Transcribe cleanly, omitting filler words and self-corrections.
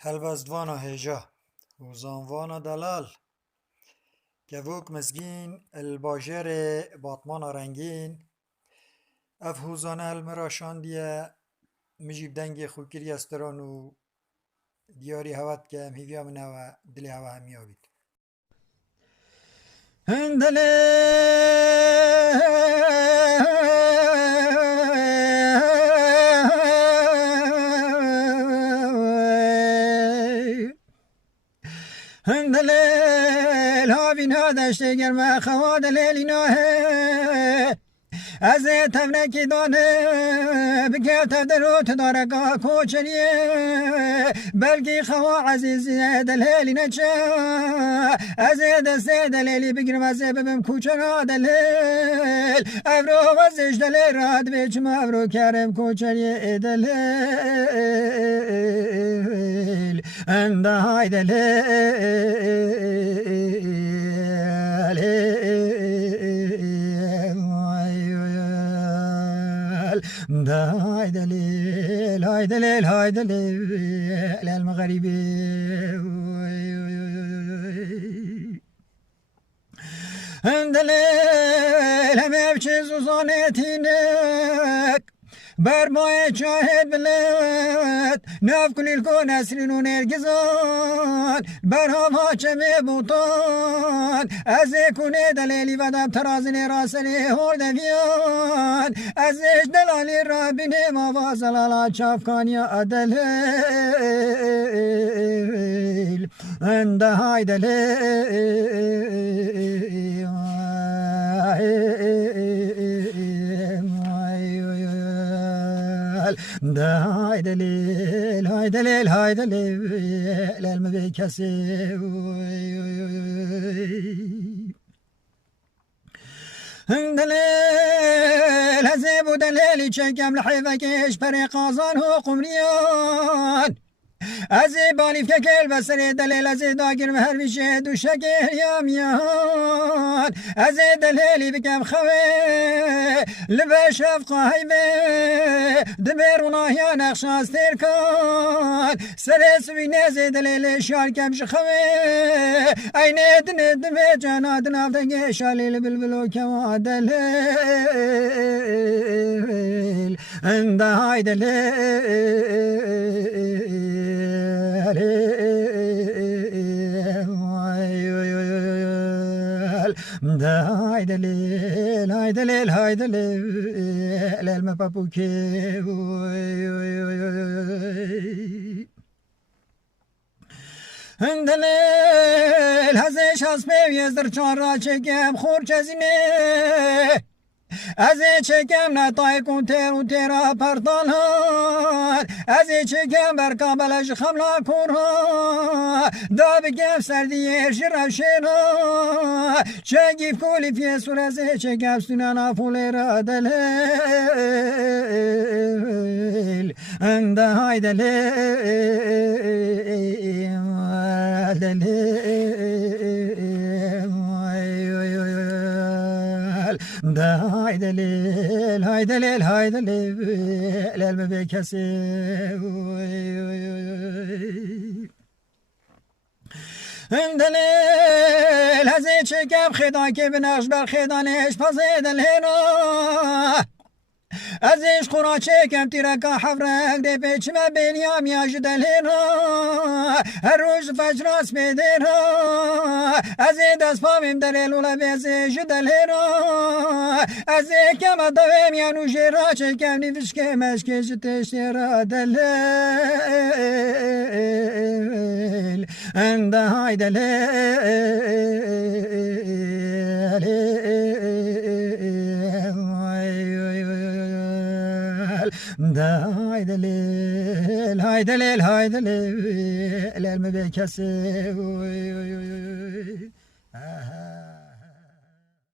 هلوزدوانا هیجا و زانوانا دلال گوک مزگین الباجر باطمان رنگین اف هوزانه المراشان دیه مجیب دنگ خوکری استران و دیاری هوت که مهیویا من هوا دلی هوا همیا بید هندلی هندلیل هاوین ها دشته گرمه خواد لیلی ناهه از تفنکی دانه بگه تدروت دارگاه کوچریه بلگی خوا عزیزی دلیلی نچه از دست دلیلی بگیرم از ببم کوچرا دلیل افرو وزش دلیل راد بیچم افرو کرم کوچریه دلیل انده های هاي دليل هاي دليل هاي دليل المغربي دليل هم بچیز زانتینک بر مای شاهد بلد نف کلیل کو نسرین و نرگزان بر هوا چمه بوتان از کنه دلیلی و دم ترازن راسنی هرد بیان ازش دلالی را بینه ما وازلالا چافکانیا دلیل انده های دلیل هاي دليل هاي دليل هاي دليل المبي كسي دليل هزيب ودليل شكم لحيفكش بري قازان هو قمريان ازی بالیف که کل بسری دلیل ازی داگر مهر میشه دو شکر یامیان ازی دلیلی بکم خواه لبش افقا هیوه دبیرونا یا نقش از ترکان سر سوی نزی دلیل شار کمش خواه اینه دنه دمه جانا دناف دنگه شالیل بلبلو کما دلیل انده های دلیل هاي دليل هاي دليل هاي دليل المبابوكي دليل هزيش هسبي يزدر چارا چكم خور چزينه از چکم نتای کن تر و ترا پرتالان از چکم بر کابلش خملا کنها دا بگم سردی شرشنا چگیف کولی فی سور از چکم سنانا فول را دلیل انده های هاي دليل هاي دليل هاي دليل المبي كسي دليل هزي چکم خدا که بنقش بر خدانش پازه دلینا ازش خورا چکم تیرکا حفرک ده پیچمه بینیام یاج دلینا هر روز فجراس بیدینا از دست پامیم دلیل اولا بیزش دلینا از کم دویم یانو جرا چکم نیفش که مشکش تشتی را دلیل انده های هاي دليل هاي دليل هاي دليل المبي كسي